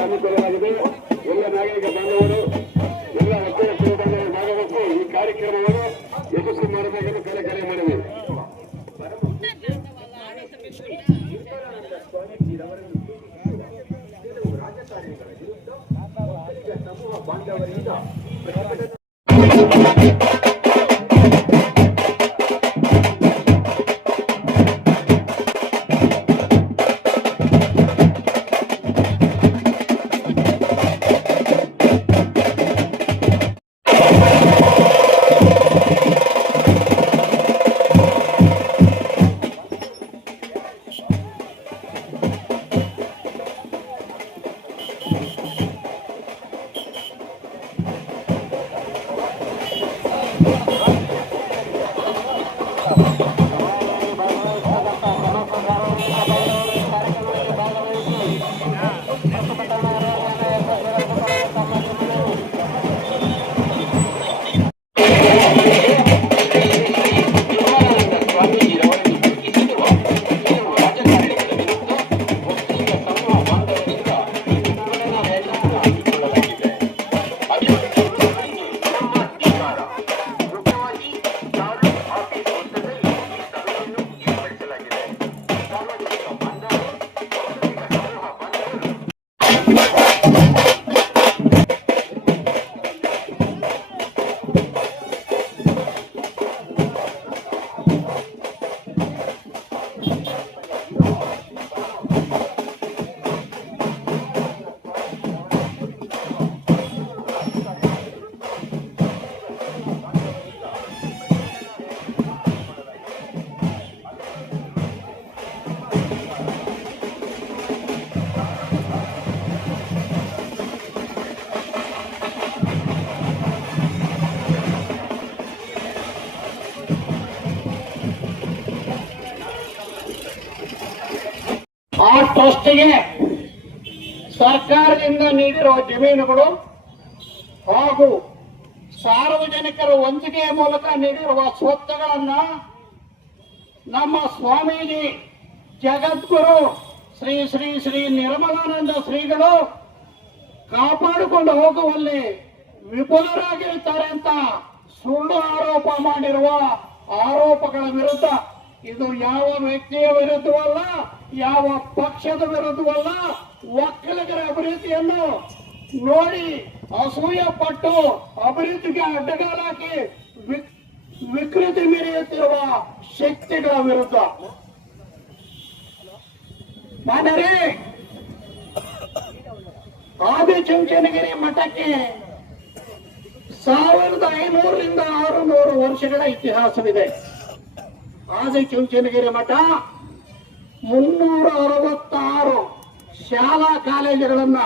ಹಮ್ಮಿಕೊಳ್ಳಲಾಗಿದೆ. ಎಲ್ಲ ನಾಗರಿಕ ಬಾಂಧವರು ಎಲ್ಲ ಅಕ್ಷರ ಬಾಂಧವರು ಭಾಗವಹಿಸಿ ಈ ಕಾರ್ಯಕ್ರಮವನ್ನು ಯಶಸ್ವಿ ಮಾಡಬೇಕೆಂದು ಕರೆ ಮಾಡಿದೆ. ಆ ಟ್ರಸ್ಟಿಗೆ ಸರ್ಕಾರದಿಂದ ನೀಡಿರುವ ಜಮೀನುಗಳು ಹಾಗೂ ಸಾರ್ವಜನಿಕರ ವಂತಿಗೆಯ ಮೂಲಕ ನೀಡಿರುವ ಸ್ವತ್ತುಗಳನ್ನ ನಮ್ಮ ಸ್ವಾಮೀಜಿ ಜಗದ್ಗುರು ಶ್ರೀ ಶ್ರೀ ಶ್ರೀ ನಿರ್ಮಲಾನಂದ ಶ್ರೀಗಳು ಕಾಪಾಡಿಕೊಂಡು ಹೋಗುವಲ್ಲಿ ವಿಫಲರಾಗಿರುತ್ತಾರೆ ಅಂತ ಸುಳ್ಳು ಆರೋಪ ಮಾಡಿರುವ ಆರೋಪಗಳ ವಿರುದ್ಧ, ಇದು ಯಾವ ವ್ಯಕ್ತಿಯ ವಿರುದ್ಧವಲ್ಲ, ಯಾವ ಪಕ್ಷದ ವಿರುದ್ಧವಲ್ಲ, ಒಕ್ಕಲಿಗರ ಅಭಿವೃದ್ಧಿಯನ್ನು ನೋಡಿ ಅಸೂಯೆ ಪಟ್ಟು ಅಭಿವೃದ್ಧಿಗೆ ಅಡ್ಡಗಾಲಾಕಿ ವಿಕೃತಿ ಮೆರೆಯುತ್ತಿರುವ ಶಕ್ತಿಗಳ ವಿರುದ್ಧ. ಮಾನರೇ, ಆದಿಚುಂಚನಗಿರಿ ಮಠಕ್ಕೆ 1500ರಿಂದ 600 ವರ್ಷಗಳ ಇತಿಹಾಸವಿದೆ. ಆದಿಚುಂಚನಗಿರಿ ಮಠ 366 ಶಾಲಾ ಕಾಲೇಜುಗಳನ್ನ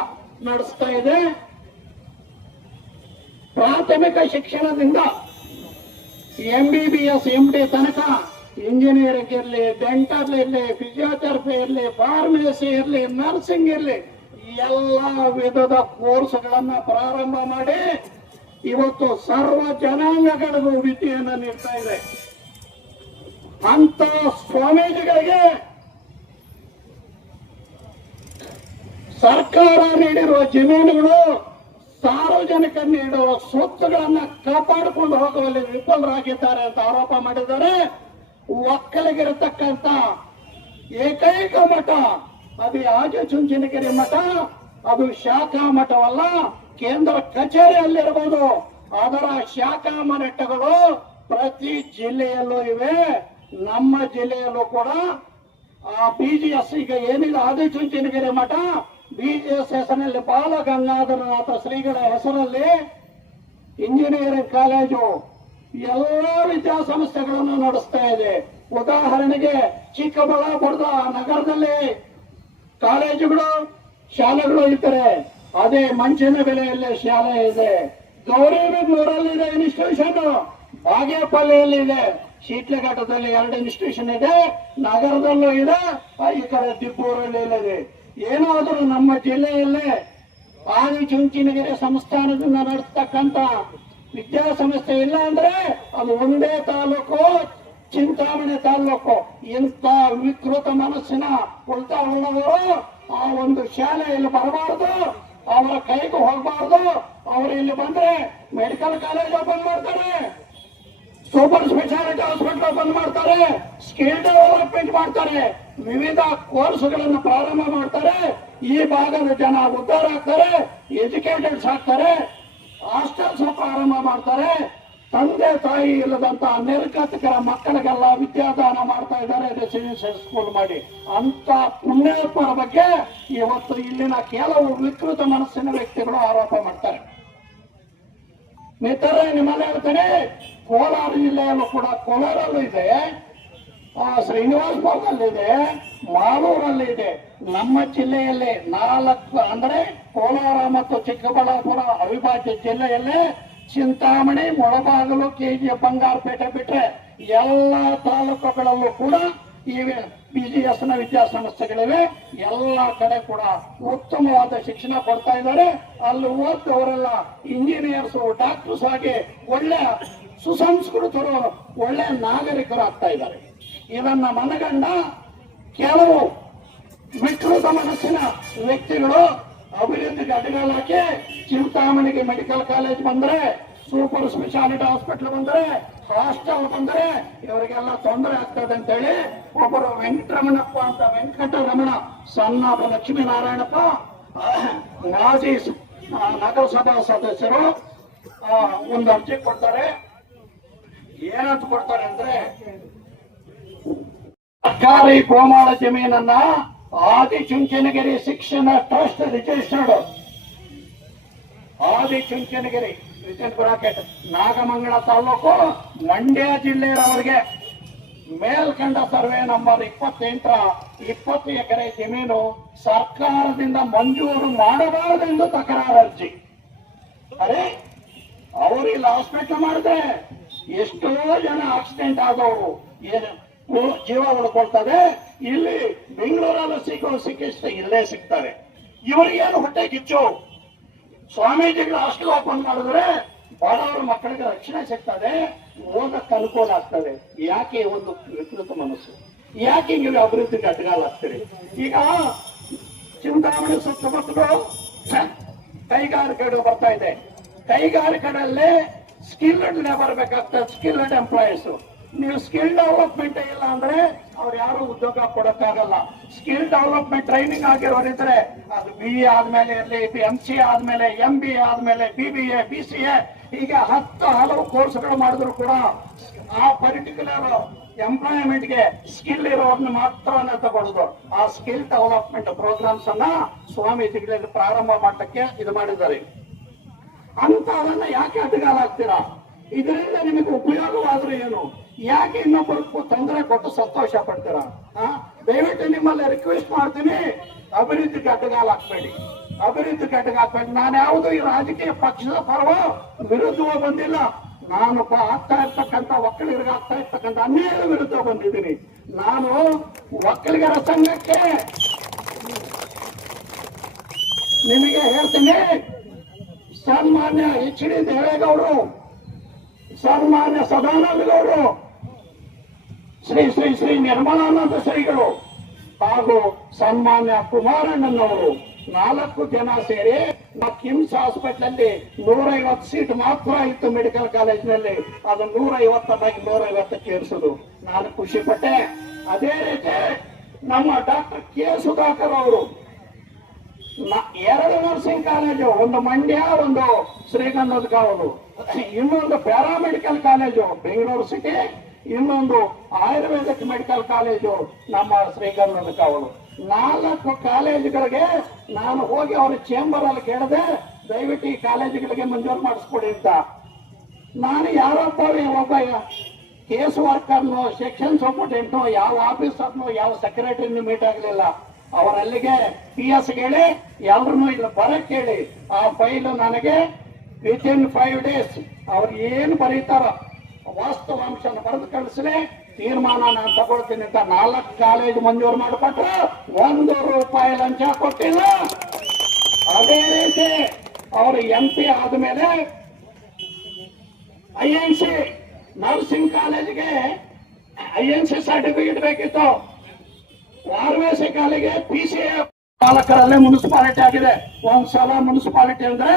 ನಡೆಸ್ತಾ ಇದೆ. ಪ್ರಾಥಮಿಕ ಶಿಕ್ಷಣದಿಂದ MBBS MD ತನಕ ಇಂಜಿನಿಯರಿಂಗ್ ಇರಲಿ, ಡೆಂಟಲ್ ಇರಲಿ, ಫಿಸಿಯೋಥೆರಪಿ ಇರಲಿ, ಫಾರ್ಮಸಿ ಇರಲಿ, ನರ್ಸಿಂಗ್ ಇರಲಿ, ಎಲ್ಲ ವಿಧದ ಕೋರ್ಸ್ಗಳನ್ನ ಪ್ರಾರಂಭ ಮಾಡಿ ಇವತ್ತು ಸರ್ವ ಜನಾಂಗಗಳಿಗೂ ವಿದ್ಯೆಯನ್ನು ನೀಡ್ತಾ ಇದೆ. ಅಂತ ಸ್ವಾಮೀಜಿಗಳಿಗೆ ಸರ್ಕಾರ ನೀಡಿರುವ ಜಮೀನುಗಳು, ಸಾರ್ವಜನಿಕರು ನೀಡುವ ಸ್ವತ್ತುಗಳನ್ನ ಕಾಪಾಡಿಕೊಂಡು ಹೋಗುವಲ್ಲಿ ವಿಫಲರಾಗಿದ್ದಾರೆ ಅಂತ ಆರೋಪ ಮಾಡಿದ್ದಾರೆ. ಒಕ್ಕಲಿಗಿರತಕ್ಕಂತ ಏಕೈಕ ಮಠ ಅದು ಆದಿಚುಂಚನಗಿರಿ ಮಠ. ಅದು ಶಾಖಾ ಮಠವಲ್ಲ, ಕೇಂದ್ರ ಕಚೇರಿಯಲ್ಲಿರಬಹುದು. ಅದರ ಶಾಖಾ ಮಠಗಳು ಪ್ರತಿ ಜಿಲ್ಲೆಯಲ್ಲೂ ಇವೆ. ನಮ್ಮ ಜಿಲ್ಲೆಯಲ್ಲೂ ಕೂಡ BGS ಈಗ ಏನಿದೆ ಆದಿಚುಂಚನಗಿರಿ ಮಠ, BGS ಹೆಸರಿನಲ್ಲಿ ಬಾಲಗಂಗಾಧರನಾಥ ಶ್ರೀಗಳ ಹೆಸರಲ್ಲಿ ಇಂಜಿನಿಯರಿಂಗ್ ಕಾಲೇಜು, ಎಲ್ಲ ವಿದ್ಯಾಸಂಸ್ಥೆಗಳನ್ನು ನಡೆಸ್ತಾ ಇದೆ. ಉದಾಹರಣೆಗೆ ಚಿಕ್ಕಬಳ್ಳಾಪುರದ ನಗರದಲ್ಲಿ ಕಾಲೇಜುಗಳು, ಶಾಲೆಗಳು ಇದ್ದಾರೆ. ಅದೇ ಮಂಚಿನ ಬೆಲೆಯಲ್ಲಿ ಶಾಲೆ ಇದೆ. ಗೌರಿಬಿದನೂರಲ್ಲಿದೆ ಇನ್ಸ್ಟಿಟ್ಯೂಷನ್, ಬಾಗೇಪಲ್ಲಿಯಲ್ಲಿದೆ, ಶೀಟ್ಲಘಟ್ಟದಲ್ಲಿ 2 ಇನ್ಸ್ಟಿಟ್ಯೂಷನ್ ಇದೆ, ನಗರದಲ್ಲೂ ಇದೆ, ಈ ಕಡೆ ದಿಬ್ಬೂರಲ್ಲಿ ಇದೆ. ಏನಾದರೂ ನಮ್ಮ ಜಿಲ್ಲೆಯಲ್ಲೇ ಆದಿಚುಂಚನಗಿರಿ ಸಂಸ್ಥಾನದಿಂದ ನಡೆಸ್ತಕ್ಕಂಥ ವಿದ್ಯಾಸಂಸ್ಥೆ ಇಲ್ಲ ಅಂದ್ರೆ ಅದು ಒಂದೇ ತಾಲೂಕು, ಚಿಂತಾಮಣಿ ತಾಲೂಕು. ಇಂಥ ವಿಕೃತ ಮನಸ್ಸಿನ ಉಲ್ಟಾ ಉಳ್ಳವರು ಆ ಒಂದು ಶಾಲೆ ಇಲ್ಲಿ ಬರಬಾರದು, ಅವರ ಕೈಗೆ ಹೋಗಬಾರದು. ಅವರು ಇಲ್ಲಿ ಬಂದ್ರೆ ಮೆಡಿಕಲ್ ಕಾಲೇಜ್ ಓಪನ್ ಮಾಡ್ತಾರೆ, ಸೂಪರ್ ಸ್ಪೆಷಾಲಿಟಿ ಹಾಸ್ಪಿಟಲ್ ಓಪನ್ ಮಾಡ್ತಾರೆ, ಸ್ಕಿಲ್ ಡೆವಲಪ್ಮೆಂಟ್ ಮಾಡ್ತಾರೆ, ವಿವಿಧ ಕೋರ್ಸ್ಗಳನ್ನು ಪ್ರಾರಂಭ ಮಾಡ್ತಾರೆ. ಈ ಭಾಗದ ಜನ ಉದ್ಧಾರ ಆಗ್ತಾರೆ, ಎಜುಕೇಟೆಡ್ಸ್ ಆಗ್ತಾರೆ, ಹಾಸ್ಟೆಲ್ಸ್ ಪ್ರಾರಂಭ ಮಾಡ್ತಾರೆ. ತಂದೆ ತಾಯಿ ಇಲ್ಲದಂತ ನಿರ್ಗತಿಕರ ಮಕ್ಕಳಿಗೆಲ್ಲ ವಿದ್ಯಾದಾನ ಮಾಡ್ತಾ ಇದ್ದಾರೆ ರೆಸಿಡೆನ್ಷಿಯಲ್ ಸ್ಕೂಲ್ ಮಾಡಿ. ಅಂತ ಪುಣ್ಯಾತ್ಮರ ಬಗ್ಗೆ ಇವತ್ತು ಇಲ್ಲಿನ ಕೆಲವು ವಿಕೃತ ಮನಸ್ಸಿನ ವ್ಯಕ್ತಿಗಳು ಆರೋಪ ಮಾಡ್ತಾರೆ. ಮಿತ್ರರೇ, ನಿಮ್ಮಲ್ಲಿ ಹೇಳ್ತೇನೆ, ಕೋಲಾರ ಜಿಲ್ಲೆಯಲ್ಲೂ ಕೂಡ ಕೋಲಾರಲ್ಲೂ ಇದೆ, ಶ್ರೀನಿವಾಸಪುರದಲ್ಲಿದೆ, ಮಾಲೂರಲ್ಲಿದೆ. ನಮ್ಮ ಜಿಲ್ಲೆಯಲ್ಲಿ 4 ಅಂದ್ರೆ ಕೋಲಾರ ಮತ್ತು ಚಿಕ್ಕಬಳ್ಳಾಪುರ ಅವಿಭಾಜ್ಯ ಜಿಲ್ಲೆಯಲ್ಲೇ ಚಿಂತಾಮಣಿ, ಮೊಳಬಾಗಿಲು, ಕೆಜಿಎಫ್, ಬಂಗಾರಪೇಟೆ ಬಿಟ್ರೆ ಎಲ್ಲ ತಾಲೂಕುಗಳಲ್ಲೂ ಕೂಡ ಇವೆ PGS ನ ವಿದ್ಯಾಸಂಸ್ಥೆಗಳಿವೆ. ಎಲ್ಲ ಕಡೆ ಕೂಡ ಉತ್ತಮವಾದ ಶಿಕ್ಷಣ ಕೊಡ್ತಾ ಇದ್ದಾರೆ. ಅಲ್ಲಿ ಓದ್ದವರೆಲ್ಲ ಇಂಜಿನಿಯರ್ಸ್, ಡಾಕ್ಟರ್ಸ್ ಆಗಿ ಒಳ್ಳೆ ಸುಸಂಸ್ಕೃತರು, ಒಳ್ಳೆ ನಾಗರಿಕರು ಆಗ್ತಾ ಇದ್ದಾರೆ. ಇದನ್ನ ಮನಗಂಡ ಕೆಲವು ವಿಕೃತ ಮನಸ್ಸಿನ ವ್ಯಕ್ತಿಗಳು ಅಭಿವೃದ್ಧಿಗೆ ಅಡ್ಡಗಾಲಾಕಿ ಚಿಂತಾಮಣಿಗೆ ಮೆಡಿಕಲ್ ಕಾಲೇಜ್ ಬಂದ್ರೆ, ಸೂಪರ್ ಸ್ಪೆಷಾಲಿಟಿ ಹಾಸ್ಪಿಟಲ್ ಬಂದ್ರೆ, ಹಾಸ್ಟೆಲ್ ಬಂದ್ರೆ ಇವರಿಗೆಲ್ಲ ತೊಂದರೆ ಆಗ್ತದೆ ಅಂತ ಹೇಳಿ ಒಬ್ಬರು ವೆಂಕಟರಮಣಪ್ಪ ಅಂತ, ವೆಂಕಟರಮಣ ಸಣ್ಣಪ್ಪ ಲಕ್ಷ್ಮೀನಾರಾಯಣಪ್ಪ, ಮಾಜಿ ನಗರಸಭಾ ಸದಸ್ಯರು ಒಂದು ಅರ್ಜಿ ಕೊಡ್ತಾರೆ. ಏನಂತ ಕೊಡ್ತಾರೆ ಅಂದ್ರೆ, ಸರ್ಕಾರಿ ಗೋಮಾಳ ಜಮೀನನ್ನ ಆದಿಚುಂಚನಗಿರಿ ಶಿಕ್ಷಣ trust registered, Adichunchanagiri bracket, Nagamangala taluk, Mandya ಜಿಲ್ಲೆಯವರಿಗೆ ಮೇಲ್ಕಂಡ ಸರ್ವೆ ನಂಬರ್ 28ರ 20 ಎಕರೆ ಜಮೀನು ಸರ್ಕಾರದಿಂದ ಮಂಜೂರು ಮಾಡಬಾರದೆಂದು ತಕರಾರು ಅರ್ಜಿ. ಅರೆ, ಅವರು ಇಲ್ಲಿ ಹಾಸ್ಪಿಟಲ್ ಮಾಡಿದ್ರೆ ಎಷ್ಟೋ ಜನ ಆಕ್ಸಿಡೆಂಟ್ ಆದವರು ಜೀವ ಉಳ್ಕೊಳ್ತದೆ. ಇಲ್ಲಿ ಬೆಂಗಳೂರಲ್ಲಿ ಸಿಗೋ ಚಿಕಿತ್ಸೆ ಇಲ್ಲೇ ಸಿಗ್ತಾರೆ. ಇವರಿಗೇನು ಹೊಟ್ಟೆ ಕಿಚ್ಚು, ಸ್ವಾಮೀಜಿಗಳು ಹಾಸ್ಟೆಲ್ ಓಪನ್ ಮಾಡಿದ್ರೆ ಬಡವರ ಮಕ್ಕಳಿಗೆ ರಕ್ಷಣೆ ಸಿಗ್ತದೆ, ಓದಕ್ಕೆ ಅನುಕೂಲ ಆಗ್ತದೆ. ಯಾಕೆ ಒಂದು ವಿಕೃತ ಮನಸ್ಸು? ಯಾಕೆ ನೀವು ಅಭಿವೃದ್ಧಿಗೆ ಅಡ್ಡಗಾಲಾಗ್ತೀರಿ? ಈಗ ಚಿಂತಾಮಣಿ ಸುತ್ತಮುತ್ತಲು ಕೈಗಾರಿಕೆಗಳು ಬರ್ತಾ ಇದೆ. ಕೈಗಾರಿಕೆಗಳಲ್ಲಿ ಸ್ಕಿಲ್ಡ್ ಲೇಬರ್ ಬೇಕಾಗ್ತದೆ, ಸ್ಕಿಲ್ಡ್ ಎಂಪ್ಲಾಯೀಸ್. ನೀವು ಸ್ಕಿಲ್ ಡೆವಲಪ್ಮೆಂಟ್ ಇಲ್ಲ ಅಂದ್ರೆ ಅವ್ರು ಯಾರು ಉದ್ಯೋಗ ಕೊಡಕ್ಕಾಗಲ್ಲ. ಸ್ಕಿಲ್ ಡೆವಲಪ್ಮೆಂಟ್ ಟ್ರೈನಿಂಗ್ ಆಗಿರೋರಿದ್ರೆ ಅದು BA ಆದ್ಮೇಲೆ ಇರಲಿ, MCA ಆದ್ಮೇಲೆ, MBA ಆದ್ಮೇಲೆ, BBA, BCA, ಹೀಗೆ 10 ಹಲವು ಕೋರ್ಸ್ಗಳು ಮಾಡಿದ್ರು ಕೂಡ ಆ ಪರ್ಟಿಕ್ಯುಲರ್ ಎಂಪ್ಲಾಯ್ಮೆಂಟ್ಗೆ ಸ್ಕಿಲ್ ಇರೋರ್ನ ಮಾತ್ರ ತಗೊಳ್ಳೋದು. ಆ ಸ್ಕಿಲ್ ಡೆವಲಪ್ಮೆಂಟ್ ಪ್ರೋಗ್ರಾಮ್ಸ್ ಅನ್ನ ಸ್ವಾಮೀಜಿಗಳಲ್ಲಿ ಪ್ರಾರಂಭ ಮಾಡಕ್ಕೆ ಇದು ಮಾಡಿದ್ದಾರೆ. ಅಂತ ಅದನ್ನ ಯಾಕೆ ಅಡ್ಡಗಾಲಾಗ್ತೀರಾ? ಇದರಿಂದ ನಿಮಗೆ ಉಪಯೋಗವಾದ್ರೂ ಏನು? ಯಾಕೆ ಇನ್ನೊಬ್ಬರಿಗೂ ತೊಂದರೆ ಕೊಟ್ಟು ಸಂತೋಷ ಪಡ್ತೀರಾ? ದಯವಿಟ್ಟು ನಿಮ್ಮಲ್ಲಿ ರಿಕ್ವೆಸ್ಟ್ ಮಾಡ್ತೀನಿ, ಅಭಿವೃದ್ಧಿಗೆ ಅಡ್ಡಗಾಲಾಕ್ಬೇಡಿ, ಅಭಿವೃದ್ಧಿಗೆ ಅಡ್ಡಗಾಕ್ಬೇಡಿ. ನಾನು ಯಾವುದು ಈ ರಾಜಕೀಯ ಪಕ್ಷದ ಪರವೋ ವಿರುದ್ಧವೋ ಬಂದಿಲ್ಲ. ನಾನು ಆಗ್ತಾ ಇರ್ತಕ್ಕಂಥ ಒಕ್ಕಲಿಗರಿಗೆ ಆಗ್ತಾ ಇರ್ತಕ್ಕಂಥ ಅನ್ಯಾಯದ ವಿರುದ್ಧ ಬಂದಿದ್ದೀನಿ. ನಾನು ಒಕ್ಕಲಿಗರ ಸಂಘಕ್ಕೆ ನಿಮಗೆ ಹೇಳ್ತೀನಿ, ಸನ್ಮಾನ್ಯ HD ದೇವೇಗೌಡರು, ಸನ್ಮಾನ್ಯ ಸದಾನಂದ ಗೌಡರು, ಶ್ರೀ ಶ್ರೀ ಶ್ರೀ ನಿರ್ಮಲಾನಂದ ಶ್ರೀಗಳು ಹಾಗೂ ಸನ್ಮಾನ್ಯ ಕುಮಾರಣ್ಣನವರು 4 ಜನ ಸೇರಿ ಕಿಮ್ಸ್ ಹಾಸ್ಪಿಟಲ್ ಅಲ್ಲಿ 150 ಸೀಟ್ ಮಾತ್ರ ಇತ್ತು ಮೆಡಿಕಲ್ ಕಾಲೇಜಿನಲ್ಲಿ. ಅದು 150 ಏರಿಸುದು ನಾನು ಖುಷಿ ಪಟ್ಟೆ. ಅದೇ ರೀತಿ ನಮ್ಮ ಡಾಕ್ಟರ್ K. ಸುಧಾಕರ್ ಅವರು 2 ನರ್ಸಿಂಗ್ ಕಾಲೇಜು, ಒಂದು ಮಂಡ್ಯ, ಒಂದು ಶ್ರೀಗಂಧದ ಕಾವಲು, ಇನ್ನೊಂದು ಪ್ಯಾರಾಮೆಡಿಕಲ್ ಕಾಲೇಜು ಬೆಂಗಳೂರು ಸಿಟಿ, ಇನ್ನೊಂದು ಆಯುರ್ವೇದಿಕ್ ಮೆಡಿಕಲ್ ಕಾಲೇಜು ನಮ್ಮ ಶ್ರೀಗಂಧದ ಕಾವಲು. 4 ಕಾಲೇಜುಗಳಿಗೆ ನಾನು ಹೋಗಿ ಅವ್ರ ಚೇಂಬರ್ ಅಲ್ಲಿ ಕೇಳಿದೆ, ದಯವಿಟ್ಟು ಈ ಕಾಲೇಜುಗಳಿಗೆ ಮಂಜೂರು ಮಾಡಿಸ್ಕೊಡಿ ಅಂತ. ನಾನು ಯಾರಪ್ಪ ಒಬ್ಬ ಕೇಸ್ ವರ್ಕರ್ನು, ಸೆಕ್ಷನ್ ಸೂಪರ್ಟೆಂಟ್ನು, ಯಾವ ಆಫೀಸರ್ನು, ಯಾವ ಸೆಕ್ರೆಟರಿನು ಮೀಟ್ ಆಗಲಿಲ್ಲ. ಅವರಲ್ಲಿಗೆ PS ಹೇಳಿ ಎಲ್ಲರನ್ನು ಇಲ್ಲಿ ಬರಕ್ಕೆ ಹೇಳಿ ಆ ಫೈಲ್ ನನಗೆ ವಿತಿನ್ 5 days ಅವ್ರು ಏನು ಬರೀತಾರ ವಾಸ್ತವಾಂಶನ ಬರೆದು ಕಳಿಸಲಿ, ತೀರ್ಮಾನ ನಾನು ತಗೊಳ್ತೀನಿ ಅಂತ 4 ಕಾಲೇಜ್ ಮಂಜೂರು ಮಾಡಿಕೊಟ್ರು. 1 ರೂಪಾಯಿ ಲಂಚ ಕೊಟ್ಟಿಲ್ಲ. ಅದೇ ರೀತಿ ಅವರು MP ಆದ್ಮೇಲೆ INC ನರ್ಸಿಂಗ್ ಕಾಲೇಜಿಗೆ INC ಸರ್ಟಿಫಿಕೇಟ್ ಬೇಕಿತ್ತು. ಫಾರ್ಮಸಿ ಕಾಲೇಜಿಗೆ PCA ಪಾಲಕರಲ್ಲೇ ಮುನ್ಸಿಪಾಲಿಟಿ ಆಗಿದೆ. ಒಂದ್ಸಲ ಮುನ್ಸಿಪಾಲಿಟಿ ಅಂದ್ರೆ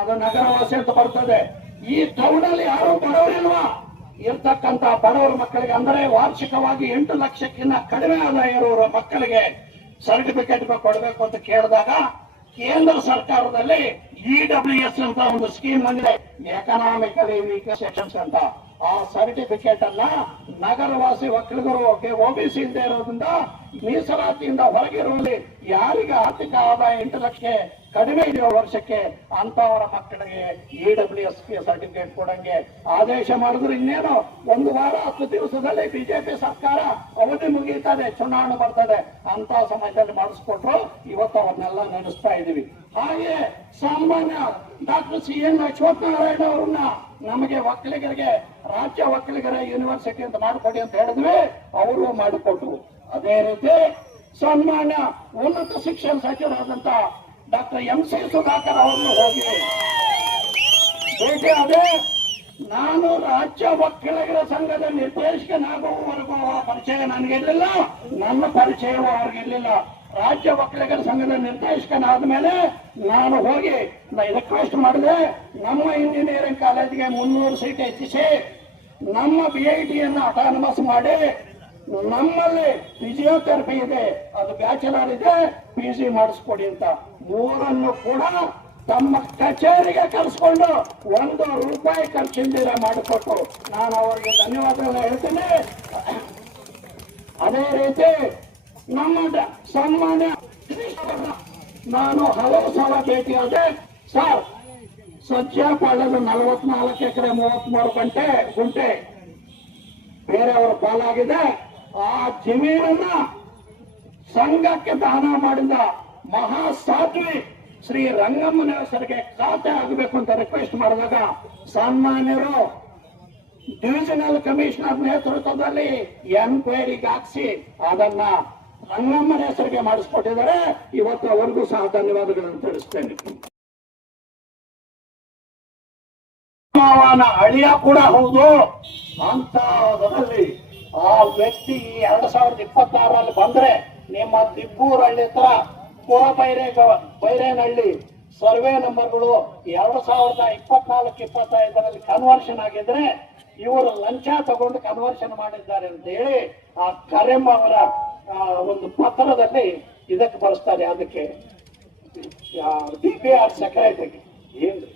ಅದು ನಗರವಾಸಿ ಅಂತ ಬರ್ತದೆ. ಈ ಟೌನಲ್ಲಿ ಯಾರು ಬಡವರಿಲ್ವಾ? ಇರ್ತಕ್ಕಂತ ಬಡವರ ಮಕ್ಕಳಿಗೆ ಅಂದ್ರೆ ವಾರ್ಷಿಕವಾಗಿ 8 ಲಕ್ಷಕ್ಕಿಂತ ಕಡಿಮೆ ಆದಾಯ ಇರುವವರ ಮಕ್ಕಳಿಗೆ ಸರ್ಟಿಫಿಕೇಟ್ ಕೊಡಬೇಕು ಅಂತ ಕೇಳಿದಾಗ ಕೇಂದ್ರ ಸರ್ಕಾರದಲ್ಲಿ EWS ಅಂತ ಒಂದು ಸ್ಕೀಮ್ ಬಂದಿದೆ, ಎಕನಾಮಿಕಲಿ ವೀಕರ್ ಸೆಕ್ಷನ್ಸ್ ಅಂತ. ಆ ಸರ್ಟಿಫಿಕೇಟ್ ಅನ್ನ ನಗರವಾಸಿ ಒಕ್ಕಲಿಗರು OBC ಇಲ್ಲದೆ ಇರೋದ್ರಿಂದ ಮೀಸಲಾತಿಯಿಂದ ಹೊರಗಿರುವಲ್ಲಿ ಯಾರಿಗೆ ಆರ್ಥಿಕ ಆದಾಯ 8 ಲಕ್ಷ ಕಡಿಮೆ ಇದೆಯೋ ವರ್ಷಕ್ಕೆ ಅಂತವರ ಮಕ್ಕಳಿಗೆ EWS ಸರ್ಟಿಫಿಕೇಟ್ ಕೊಡಂಗೆ ಆದೇಶ ಮಾಡಿದ್ರು. ಇನ್ನೇನು 1 ವಾರ 10 ದಿವಸದಲ್ಲಿ ಬಿಜೆಪಿ ಸರ್ಕಾರ ಅವಧಿ ಮುಗಿಯುತ್ತದೆ, ಚುನಾವಣೆ ಬರ್ತದೆ ಅಂತ ಸಮಯದಲ್ಲಿ ಮಾಡಿಸ್ಕೊಟ್ರು. ಇವತ್ತು ಅವನ್ನೆಲ್ಲ ನಡೆಸ್ತಾ ಇದೀವಿ. ಹಾಗೆ ಸಾಮಾನ್ಯ ಡಾಕ್ಟರ್ CN ಅಶ್ವತ್ಥನಾರಾಯಣ ಅವ್ರನ್ನ ನಮಗೆ ಒಕ್ಕಲಿಗರಿಗೆ ರಾಜ್ಯ ಒಕ್ಕಲಿಗರ ಯೂನಿವರ್ಸಿಟಿ ಅಂತ ಮಾಡಿಕೊಡಿ ಅಂತ ಹೇಳಿದ್ವಿ, ಅವರು ಮಾಡಿಕೊಟ್ರು. ಅದೇ ರೀತಿ ಸನ್ಮಾನ್ಯ ಉನ್ನತ ಶಿಕ್ಷಣ ಸಚಿವರಾದಂತ ಡಾಕ್ಟರ್ MC ಸುಧಾಕರ್ ಅವ್ರನ್ನು ಹೋಗಿ ಭೇಟಿ ಆದೆ. ನಾನು ರಾಜ್ಯ ಒಕ್ಕಲಿಗರ ಸಂಘದ ನಿರ್ದೇಶಕನಾಗುವವರೆಗೂ ಅವರ ಪರಿಚಯ ನನಗಿರಲಿಲ್ಲ, ನನ್ನ ಪರಿಚಯವೂ ಅವ್ರಿಗಿರ್ಲಿಲ್ಲ. ರಾಜ್ಯ ಒಕ್ಕಲಿಗರ ಸಂಘದ ನಿರ್ದೇಶಕನಾದ ಮೇಲೆ ನಾನು ಹೋಗಿ ರಿಕ್ವೆಸ್ಟ್ ಮಾಡಿದೆ, ನಮ್ಮ ಇಂಜಿನಿಯರಿಂಗ್ ಕಾಲೇಜಿಗೆ 300 ಸೀಟ್ ಹೆಚ್ಚಿಸಿ, ನಮ್ಮ BITಯನ್ನು ಅಟಾನಮಸ್ ಮಾಡಿ, ನಮ್ಮಲ್ಲಿ ಫಿಸಿಯೋಥೆರಪಿ ಇದೆ, ಅದು ಬ್ಯಾಚುಲರ್ ಇದೆ, PG ಮಾಡಿಸ್ಕೊಡಿ ಅಂತ 3 ಕೂಡ ತಮ್ಮ ಕಚೇರಿಗೆ ಕರೆಸ್ಕೊಂಡು 1 ರೂಪಾಯಿ ಖರ್ಚಿಂದಿರ ಮಾಡಿಕೊಟ್ಟು ನಾನು ಅವರಿಗೆ ಧನ್ಯವಾದಗಳನ್ನ ಹೇಳ್ತೀನಿ. ಅದೇ ರೀತಿ ನಮ್ಮ ಸನ್ಮಾನ್ಯ ನಾನು ಹಲವು ಸಲ ಭೇಟಿಯಾದೆ. ಸರ್, ಸಜ್ಜಾಪಾಳ್ಯದ 44 ಎಕರೆ 33 ಗುಂಟೆ ಬೇರೆಯವರ ಪಾಲಾಗಿದೆ. ಆ ಜಮೀನನ್ನ ಸಂಘಕ್ಕೆ ದಾನ ಮಾಡಿದ ಮಹಾಸಾಧ್ವಿ ಶ್ರೀ ರಂಗಮ್ಮನ ಹೆಸರಿಗೆ ಖಾತೆ ಆಗಬೇಕು ಅಂತ ರಿಕ್ವೆಸ್ಟ್ ಮಾಡಿದಾಗ ಸನ್ಮಾನ್ಯರು ಡಿವಿಷನಲ್ ಕಮಿಷನರ್ ನೇತೃತ್ವದಲ್ಲಿ ಎನ್ಕ್ವೈರಿಗೆ ಹಾಕಿಸಿ ಅದನ್ನ ರಂಗಮ್ಮನ ಹೆಸರಿಗೆ ಮಾಡಿಸ್ಕೊಟ್ಟಿದ್ದಾರೆ. ಇವತ್ತು ಅವರಿಗೂ ಸಹ ಧನ್ಯವಾದಗಳನ್ನು ತಿಳಿಸ್ತೇನೆ. ಅಳಿಯ ಕೂಡ ಹೌದು ಅಂತ ಆ ವ್ಯಕ್ತಿ 2026ರಲ್ಲಿ ಬಂದ್ರೆ ನಿಮ್ಮ ದಿಬ್ಬೂರಹಳ್ಳಿ ಹತ್ರ ಬೈರೇನಹಳ್ಳಿ ಸರ್ವೆ ನಂಬರ್ಗಳು 2024-25ರಲ್ಲಿ ಕನ್ವರ್ಷನ್ ಆಗಿದ್ರೆ ಇವರು ಲಂಚ ತಗೊಂಡು ಕನ್ವರ್ಷನ್ ಮಾಡಿದ್ದಾರೆ ಅಂತ ಹೇಳಿ ಆ ಕರೆಮ್ಮ ಅವರ ಒಂದು ಪತ್ರದಲ್ಲಿ ಇದಕ್ಕೆ ಬಳಸ್ತಾರೆ. ಅದಕ್ಕೆ DPR ಸೆಕ್ರೆಟರಿಗೆ ಏನ್ರಿ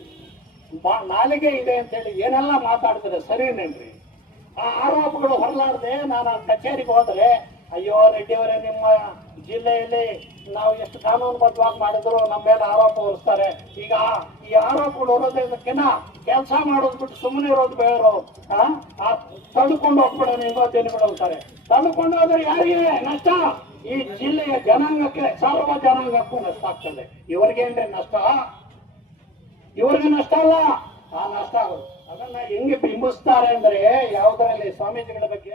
ನಾಲಿಗೆ ಇದೆ ಅಂತ ಹೇಳಿ ಏನೆಲ್ಲ ಮಾತಾಡ್ತಾರೆ, ಸರಿನೇನ್ರಿ? ಆ ಆರೋಪಗಳು ಹೊರಲಾರದೆ ನಾನು ಕಚೇರಿಗೆ ಹೋದ್ರೆ, ಅಯ್ಯೋ ರೆಡ್ಡಿಯವರೇ, ನಿಮ್ಮ ಜಿಲ್ಲೆಯಲ್ಲಿ ನಾವು ಎಷ್ಟು ಕಾನೂನುಬದ್ಧವಾಗಿ ಮಾಡಿದ್ರು ನಮ್ಮ ಮೇಲೆ ಆರೋಪ ಹೊರಿಸ್ತಾರೆ. ಈಗ ಈ ಆರೋಪಗಳು ಹೊರೋದಕ್ಕಿಂತ ಕೆಲಸ ಮಾಡೋದು ಬಿಟ್ಟು ಸುಮ್ಮನೆ ಇರೋದು ಬೇರು. ತಳ್ಕೊಂಡು ಹೋಗ್ಬಿಡೋಣ ಇವತ್ತು ದಿನಗಳು ಅಂತಾರೆ. ತಳ್ಕೊಂಡು ಹೋದ್ರೆ ಯಾರಿಗೆ ನಷ್ಟ? ಈ ಜಿಲ್ಲೆಯ ಜನಾಂಗಕ್ಕೆ, ಸರ್ವ ಜನಾಂಗಕ್ಕೂ ನಷ್ಟ ಆಗ್ತದೆ. ಇವ್ರಿಗೇನ್ರಿ ನಷ್ಟ? ಇವ್ರಿಗೆ ನಷ್ಟ ಅಲ್ಲ, ಆ ನಷ್ಟ ಆಗೋದು. ಅದನ್ನ ಹೆಂಗೆ ಬಿಂಬಿಸ್ತಾರೆ ಅಂದ್ರೆ ಯಾವುದರಲ್ಲಿ ಸ್ವಾಮೀಜಿಗಳ ಬಗ್ಗೆ